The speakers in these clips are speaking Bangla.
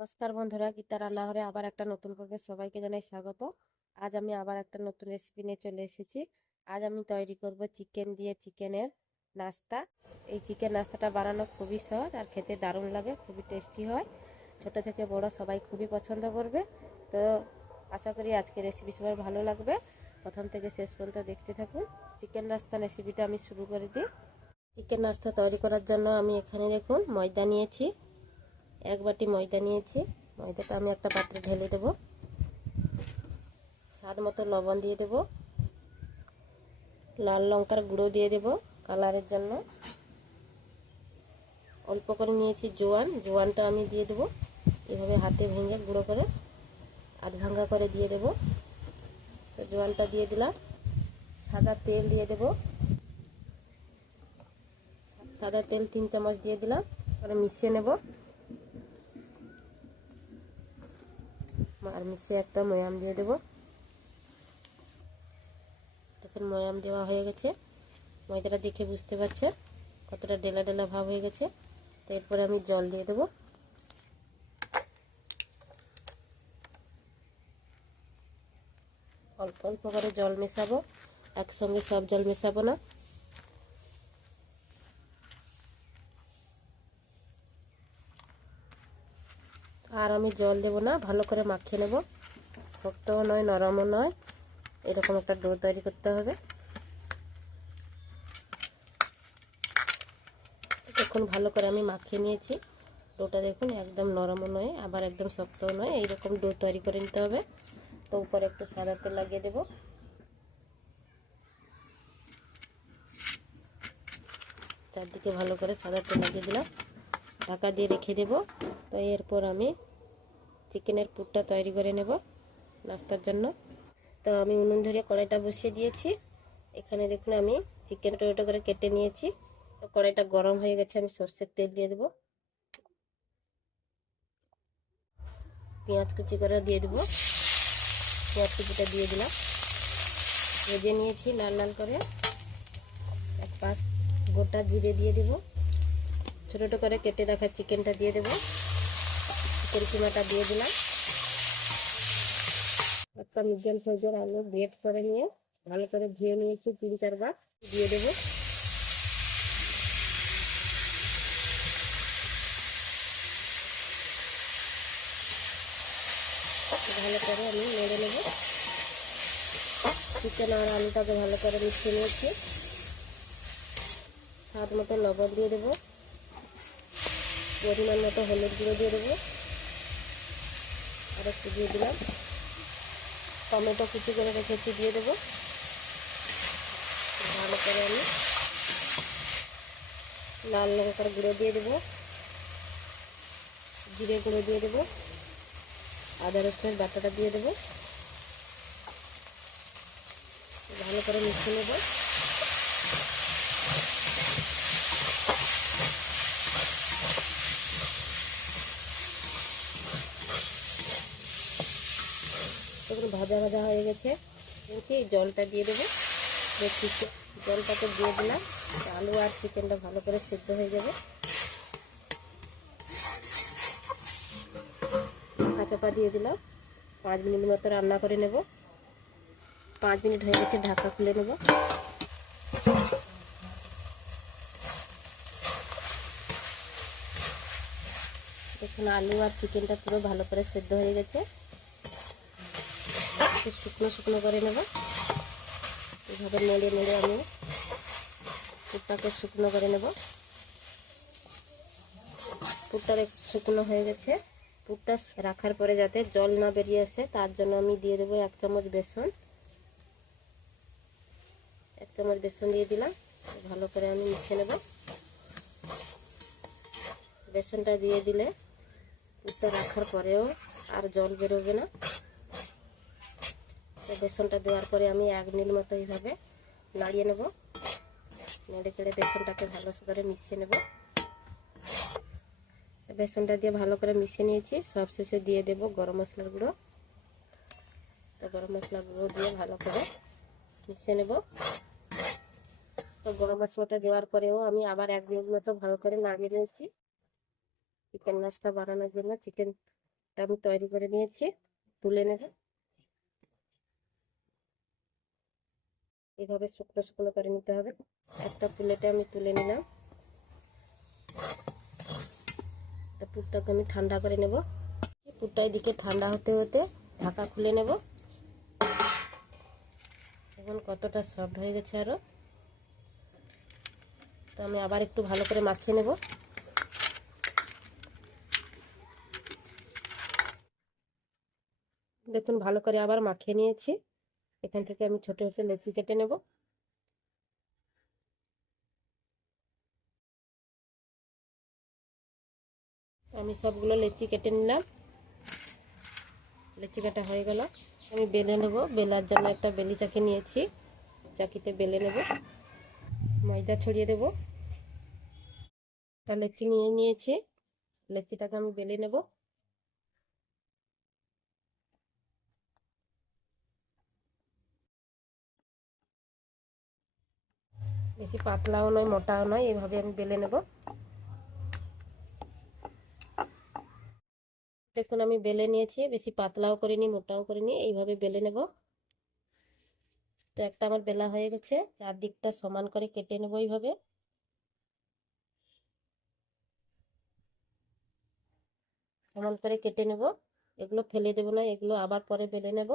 নমস্কার বন্ধুরা, গীতা রান্নাঘরে আবার একটা নতুন পর্বে সবাইকে জানাই স্বাগত। আজ আমি আবার একটা নতুন রেসিপি নিয়ে চলে এসেছি। আজ আমি তৈরি করব চিকেন দিয়ে চিকেনের নাস্তা। এই চিকেন নাস্তাটা বানানো খুবই সহজ আর খেতে দারুণ লাগে, খুবই টেস্টি হয়। ছোট থেকে বড় সবাই খুবই পছন্দ করবে। তো আশা করি আজকে রেসিপি সবার ভালো লাগবে। প্রথম থেকে শেষ পর্যন্ত দেখতে থাকুন। চিকেন নাস্তা রেসিপিটা আমি শুরু করে দিই। চিকেন নাস্তা তৈরি করার জন্য আমি এখানে দেখুন ময়দা নিয়েছি, এক বাটি ময়দা নিয়েছি। ময়দাটা আমি একটা পাত্রে ঢেলে দেব। স্বাদ মতো লবণ দিয়ে দেব, লাল লঙ্কার গুঁড়ো দিয়ে দেব কালারের জন্য। অল্প করে নিয়েছি জোয়ানটা আমি দিয়ে দেব, এভাবে হাতে ভেঙে গুঁড়ো করে আধ ভাঙ্গা করে দিয়ে দেব। তো জোয়ানটা দিয়ে দিলাম। সাদা তেল দিয়ে দেব, সাদা তেল 3 চামচ দিয়ে দিলাম। পরে মিশিয়ে নেব আর মিশিয়ে একটা ময়াম দিয়ে দেব। তখন ময়াম দেওয়া হয়ে গেছে। ময়দাটা দেখে বুঝতে পারছে কতটা ডেলা ডেলা ভাব হয়ে গেছে। তো এরপরে আমি জল দিয়ে দেব। অল্প অল্প করে জল মেশাবো, একসঙ্গে সব জল মেশাবো না। আর আমি জল দেব না, ভালো করে মাখিয়ে নেব। শক্তও নয় নরমও নয়, এরকম একটা ডো তৈরি করতে হবে। এখন ভালো করে আমি মাখিয়ে নিয়েছি। ডোটা দেখুন একদম নরমও নয় আবার একদম শক্তও নয়, এইরকম ডো তৈরি করে নিতে হবে। তো উপরে একটু সাদা তেল লাগিয়ে দেব। চারদিকে ভালো করে সাদা তেল লাগিয়ে দিলাম, ঢাকা দিয়ে রেখে দেব। তো এরপর আমি চিকেনের পুরটা তৈরি করে নেব নাস্তার জন্য। তো আমি উনুন ধরে কড়াইটা বসিয়ে দিয়েছি। এখানে দেখুন আমি চিকেন ছোটো করে কেটে নিয়েছি। তো কড়াইটা গরম হয়ে গেছে, আমি সর্ষের তেল দিয়ে দেবো। পেঁয়াজ কুচি করে দিয়ে দেবো, পেঁয়াজ কুচিটা দিয়ে দিলাম। ভেজে নিয়েছি লাল লাল করে। এক পাশ গোটা জিরে দিয়ে দেবো। ছোটো ছোটো করে কেটে রাখা চিকেনটা দিয়ে দেবো। চিকেন কিমাটা দিয়ে দিলাম। একটা মিডিয়াম সাইজের আলু গ্রেট করে নিয়ে ভালো করে ধুয়ে নিয়েছি 3-4 বার, দিয়ে দেবো। ভালো করে আমি নেড়ে নেব। চিকেন আর আলুটাকে ভালো করে মিশিয়ে নিয়েছি। স্বাদ মতো লবণ দিয়ে দেবো, পরিমাণ মতো হলুদ গুঁড়ো দিয়ে দেবো, আর একটু দিয়ে দিলাম। টমেটো কুচি করে রেখেছি দিয়ে দেবো। ভালো করে আমি লাল লঙ্কার গুঁড়ো দিয়ে দেবো, জিরে গুঁড়ো দিয়ে দেবো, আদা রসুনের বাটাটা দিয়ে দেবো। ভালো করে মিশিয়ে নেব। তখন ভাজা ভাজা হয়ে গেছে, এই জলটা দিয়ে দেবো। জলটাকে দিয়ে দিলাম, আলু আর চিকেনটা ভালো করে সিদ্ধ হয়ে যাবে। ঢাকা চাপা দিয়ে দিলাম। 5 মিনিট মতো রান্না করে নেব। 5 মিনিট হয়ে গেছে, ঢাকা খুলে নেব। দেখুন আলু আর চিকেনটা পুরো ভালো করে সিদ্ধ হয়ে গেছে। শুকনো শুকনো করে নেব। এইভাবে নেড়ে নেড়ে আমি পুরটাকে শুকনো করে নেব। পুরটা শুকনো হয়ে গেছে। পুরটা রাখার পরে যাতে জল না বেরিয়ে আসে তার জন্য আমি দিয়ে দেবো 1 চামচ বেসন। 1 চামচ বেসন দিয়ে দিলাম। ভালো করে আমি মিশিয়ে নেব। বেসনটা দিয়ে দিলে পুরটা রাখার পরেও আর জল বেরোবে না। বেসনটা দেওয়ার পরে আমি 1 মিনিট মতো এইভাবে নাড়িয়ে নেব। নেড়ে চেড়ে বেসনটাকে ভালো করে মিশিয়ে নেব। বেসনটা দিয়ে ভালো করে মিশিয়ে নিয়েছি। সবশেষে দিয়ে দেব গরম মশলার গুঁড়ো। তো গরম মশলা গুঁড়ো দিয়ে ভালো করে মিশিয়ে নেব। তো গরম মশলাটা দেওয়ার পরেও আমি আবার 1 মিনিট মতো ভালো করে নাড়িয়ে নিয়েছি। চিকেন নাস্তা বানানোর জন্য চিকেন একটা আমি তৈরি করে নিয়েছি, তুলে নেব। এইভাবে শুকনো শুকনো করে নিতে হবে। একটা প্লেটে আমি তুলে নিলাম। পুরটাকে আমি ঠান্ডা করে নেব। পুরটা এদিকে ঠান্ডা হতে হতে ঢাকা খুলে নেব। এখন কতটা সফট হয়ে গেছে আরো। তো আমি আবার একটু ভালো করে মাখিয়ে নেব। দেখুন ভালো করে আবার মাখিয়ে নিয়েছি। এখান থেকে আমি ছোট ছোট লেচি কেটে নেব। আমি সবগুলো লেচি কেটে নিলাম। লেচি কাটা হয়ে গেল। আমি বেলে নেব। বেলার জন্য একটা বেলি চাকি নিয়েছি, চাকিতে বেলে নেব। ময়দা ছড়িয়ে দেব। একটা লেচি নিয়ে নিয়েছি, লেচিটাকে আমি বেলে নেব। বেশি পাতলাও নয় মোটাও নয়, এইভাবে আমি বেলে নেব। দেখুন আমি বেলে নিয়েছি, বেশি পাতলাও করিনি মোটাও করিনি, এইভাবে বেলে নেব। তো একটা আমার বেলা হয়ে গেছে, চারদিকটা সমান করে কেটে নেব এইভাবে। সমান করে কেটে নেব। এগুলো ফেলে দেব না, এগুলো আবার পরে বেলে নেব।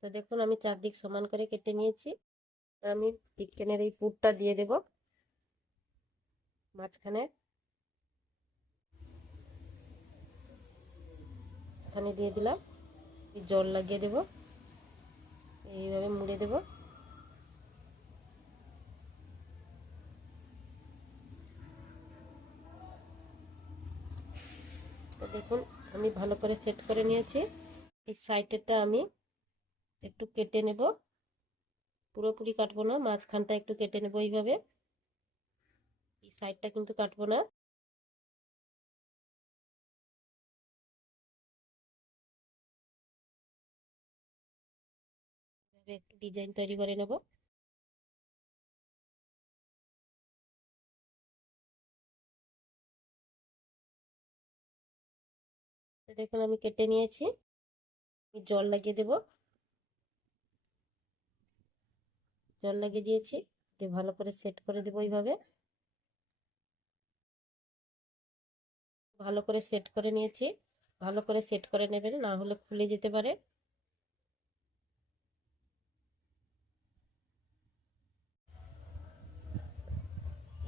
তো দেখুন আমি চারদিক সমান করে কেটে নিয়েছি। আমি চিকেনের এই পুরটা দিয়ে দেব মাঝখানে। এখানে দিয়ে দিলাম। জল লাগিয়ে দেব, এইভাবে মুড়ে দেব। তো দেখুন আমি ভালো করে সেট করে নিয়েছি। এই সাইডেরটা আমি একটু কেটে নেব, পুরোপুরি কাটবো না, মাঝখানটা একটু কেটে নেব এইভাবে। এই সাইডটা কিন্তু কাটবো না। একটু ডিজাইন তৈরি করে নেব। তো দেখুন আমি কেটে নিয়েছি। জল লাগিয়ে দেব। জল লাগিয়ে দিয়েছি, দিয়ে ভালো করে সেট করে দেবো এইভাবে। ভালো করে সেট করে নিয়েছি। ভালো করে সেট করে নেবেন, না হলে খুলে যেতে পারে।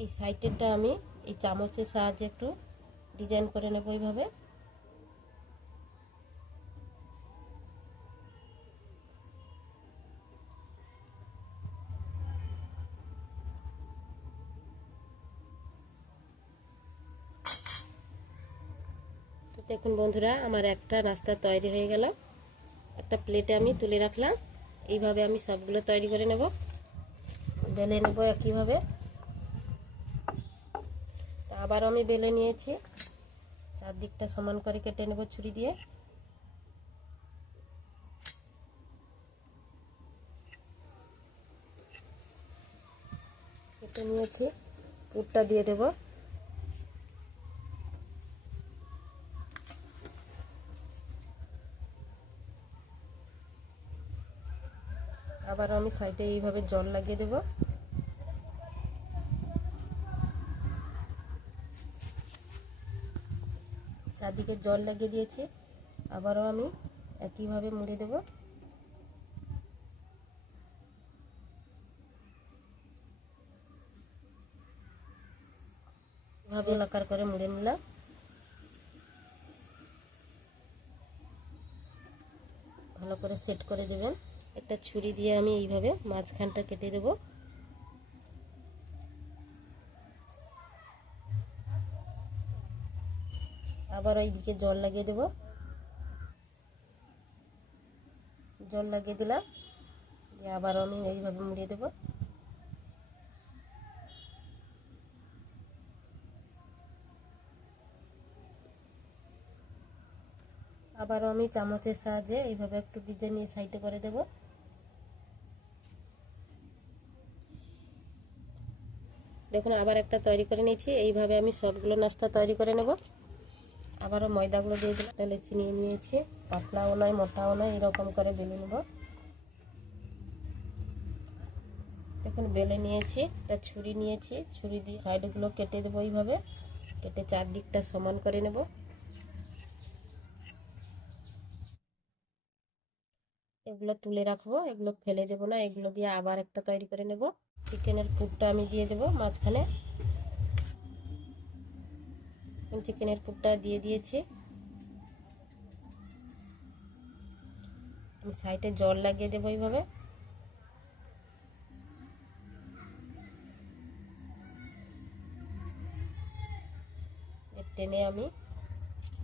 এই সাইডেরটা আমি এই চামচের সাহায্যে একটু ডিজাইন করে নেব এইভাবে। দেখুন বন্ধুরা আমার একটা নাস্তা তৈরি হয়ে গেল। একটা প্লেটে আমি তুলে রাখলাম। এইভাবে আমি সবগুলো তৈরি করে নেব, বেলে নেব একইভাবে। আবার আমি বেলে নিয়েছি, চারদিকটা সমান করে কেটে নেব ছুরি দিয়ে। কেটে নিয়েছি, পুরটা দিয়ে দেব। আবার আমি সাইডে এইভাবে জল লাগিয়ে দেব। চারদিকে জল লাগিয়ে দিয়েছি, আবারও আমি একইভাবে মুড়ে দেব। এভাবে আকার করে মুড়ে নিলাম। ভালো করে সেট করে দেবেন। একটা ছুরি দিয়ে আমি এইভাবে মাঝখানটা কেটে দেব। আবার ওই দিকে জল লাগিয়ে দেব। জল লাগিয়ে দিলাম, দিয়ে আবার আমি এইভাবে মুড়িয়ে দেব। আবারও আমি চামচের সাহায্যে এইভাবে একটু ডিজাইন নিয়ে সাইডে করে দেব। দেখুন আবার একটা তৈরি করে নিয়েছি। এইভাবে আমি সবগুলো নাস্তা তৈরি করে নেব। আবারও ময়দাগুলো দিয়ে দিলাম, তাহলে চিনিয়ে নিয়েছি, পাতলাও নয় মোটাও নয়, এরকম করে বেলে নেব। দেখুন বেলে নিয়েছি, একটা ছুরি নিয়েছি, ছুরি দিয়ে সাইডগুলো কেটে দেবো। এইভাবে কেটে চারদিকটা সমান করে নেব। এগুলো তুলে রাখবো, এগুলো ফেলে দেবো না, এগুলো দিয়ে আবার একটা তৈরি করে নেব। চিকেনের পুরটা আমি দিয়ে দেবো মাঝখানে। চিকেনের পুরটা দিয়ে দিয়েছি। আমি সাইডে জল লাগিয়ে দেবো এইভাবে। টেনে আমি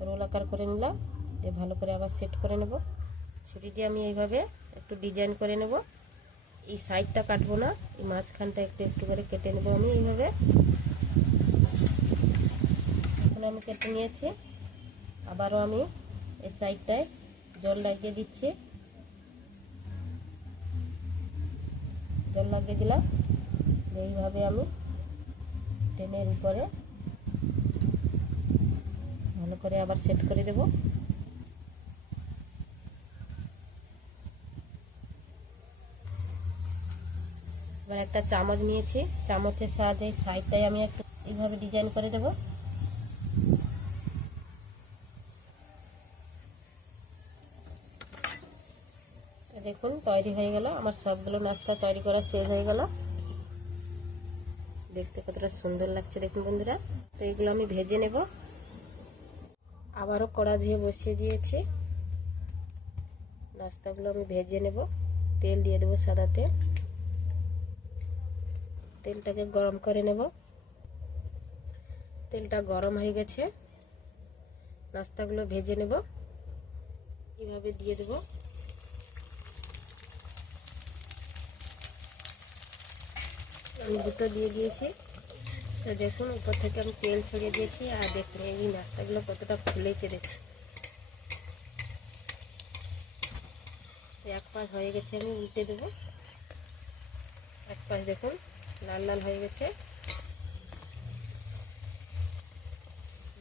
রোল আকার করে নিলাম, দিয়ে ভালো করে আবার সেট করে নেব। ছুরি দিয়ে আমি এইভাবে একটু ডিজাইন করে নেব। এই সাইডটা কাটবো না, এই মাঝখানটা একটু একটু করে কেটে নেব আমি এইভাবে। এখন আমি কেটে নিয়েছি। আবারও আমি এই সাইডটায় জল লাগিয়ে দিচ্ছি। জল লাগিয়ে দিলাম, এইভাবে আমি টেনের উপরে ভালো করে আবার সেট করে দেব। এবার একটা চামচ নিয়েছি, চামচের সাহায্যে সাইডটায় আমি একটু এইভাবে ডিজাইন করে দেব। দেখুন তৈরি হয়ে গেল, আমার সবগুলো নাস্তা তৈরি করা শেষ হয়ে গেল। দেখতে কতটা সুন্দর লাগছে দেখুন বন্ধুরা। তো এগুলো আমি ভেজে নেব। আবারও কড়া ধুয়ে বসিয়ে দিয়েছি, নাস্তাগুলো আমি ভেজে নেব। তেল দিয়ে দেবো, সাদা তেল। তেলটাকে গরম করে নেব। তেলটা গরম হয়ে গেছে, নাস্তাগুলো ভেজে নেব। এইভাবে দিয়ে দেব। আমি দুটো দিয়ে দিয়েছি। তো দেখুন উপর থেকে আমি তেল ছড়িয়ে দিয়েছি, আর দেখুন এই নাস্তাগুলো কতটা ফুলেছে দেখুন। এক পাশ হয়ে গেছে, আমি উল্টে দেবো। এক পাশ দেখুন লাল লাল হয়ে গেছে।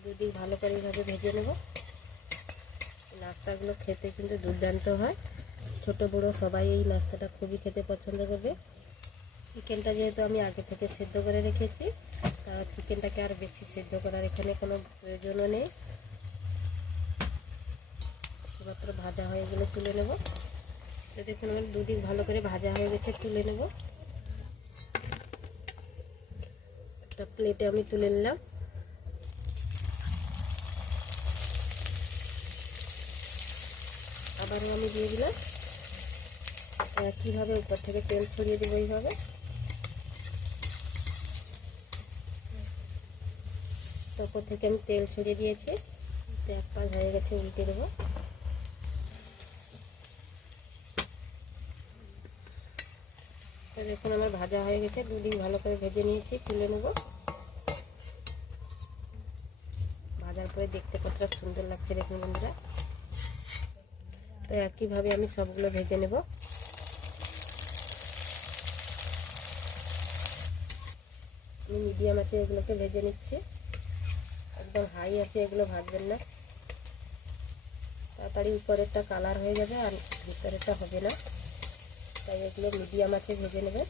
দুদিক ভালো করে এইভাবে ভেজে নেব। নাস্তাগুলো খেতে কিন্তু দুর্দান্ত হয়, ছোট বড় সবাই এই নাস্তাটা খুবই খেতে পছন্দ করবে। চিকেনটা যেহেতু আমি আগে থেকে সেদ্ধ করে রেখেছি, তা চিকেনটাকে আর বেশি সেদ্ধ করার এখানে কোনো প্রয়োজনও নেই। শুধুমাত্র ভাজা হয়ে গেলে তুলে নেব। তো দেখুন আমার দুদিক ভালো করে ভাজা হয়ে গেছে, তুলে নেব। একটা প্লেটে আমি তুলে নিলাম। আবারও আমি দিয়ে দিলাম। কীভাবে উপর থেকে তেল ছড়িয়ে দেবো এইভাবে। তো উপর থেকে আমি তেল ছড়িয়ে দিয়েছি। তো এক পাশ হয়ে গেছে, উল্টে দেবো। তো দেখুন আমার ভাজা হয়ে গেছে, দুদিক ভালো করে ভেজে নিয়েছি, তুলে নেব। ভাজার পরে দেখতে কতটা সুন্দর লাগছে দেখুন বন্ধুরা। তো একইভাবে আমি সবগুলো ভেজে নেব। আমি মিডিয়াম আছে এগুলোকে ভেজে নিচ্ছি, একদম হাই আছে এগুলো ভাজবেন না, তাড়াতাড়ি উপরেরটা কালার হয়ে যাবে আর ভিতরেরটা হবে না, তাই এগুলো মিডিয়াম আছে ভেজে নেবে।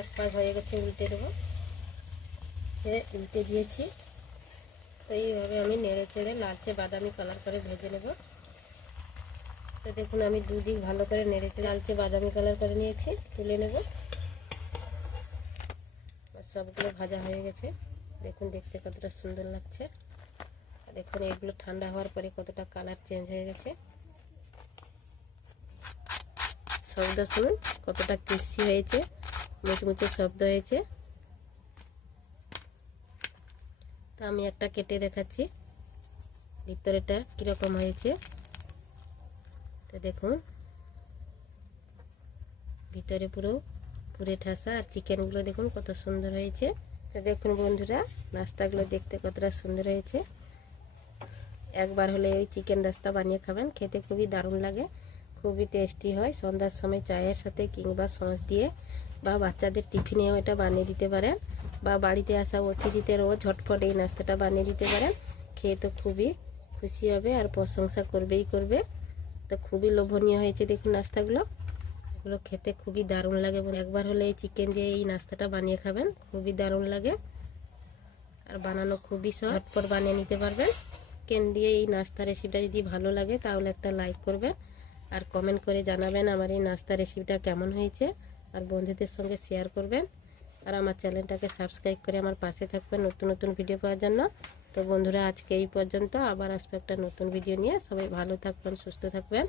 এক পাশ হয়ে গেছে, উল্টে দেবো। উল্টে দিয়েছি। তো এইভাবে আমি নেড়ে চেড়ে লালচে বাদামি কালার করে ভেজে নেব। তো দেখুন আমি দুদিক ভালো করে নেড়ে চেড়ে লালচে বাদামি কালার করে নিয়েছি, তুলে নেব। সবগুলো ভাজা হয়ে গেছে, দেখুন দেখতে কতটা সুন্দর লাগছে। দেখুন এগুলো ঠান্ডা হওয়ার পরে কতটা কালার চেঞ্জ হয়ে গেছে। শব্দ শুনুন কতটা ক্রিস্পি হয়েছে, মুচমুচে শব্দ হয়েছে। তো আমি একটা কেটে দেখাচ্ছি ভিতরেটা কীরকম হয়েছে। তো দেখুন ভিতরে পুরো পুরে ঠাসা, আর চিকেনগুলো দেখুন কত সুন্দর হয়েছে। তো দেখুন বন্ধুরা নাস্তাগুলো দেখতে কতটা সুন্দর হয়েছে। একবার হলে এই চিকেন নাস্তা বানিয়ে খাবেন, খেতে খুবই দারুণ লাগে, খুবই টেস্টি হয়। সন্ধ্যার সময় চায়ের সাথে কিংবা সস দিয়ে বা বাচ্চাদের টিফিনেও এটা বানিয়ে দিতে পারেন, বা বাড়িতে আসা অতিথিদেরও ঝটপট এই নাস্তাটা বানিয়ে দিতে পারেন। খেয়ে তো খুবই খুশি হবে আর প্রশংসা করবেই করবে। তো খুবই লোভনীয় হয়েছে দেখুন নাস্তাগুলো। এগুলো খেতে খুবই দারুণ লাগে। একবার হলে এই চিকেন দিয়ে এই নাস্তাটা বানিয়ে খাবেন, খুবই দারুণ লাগে আর বানানো খুবই সহজ, ঝটপট বানিয়ে নিতে পারবেন। চিকেন দিয়ে এই নাস্তা রেসিপিটা যদি ভালো লাগে তাহলে একটা লাইক করবেন আর কমেন্ট করে জানাবেন আমার এই নাস্তা রেসিপিটা কেমন হয়েছে, আর বন্ধুদের সঙ্গে শেয়ার করবেন আর আমার চ্যানেলটাকে সাবস্ক্রাইব করে আমার পাশে থাকবেন নতুন নতুন ভিডিও পাওয়ার জন্য। তো বন্ধুরা আজকে এই পর্যন্ত, আবার আসবো একটা নতুন ভিডিও নিয়ে। সবাই ভালো থাকবেন, সুস্থ থাকবেন।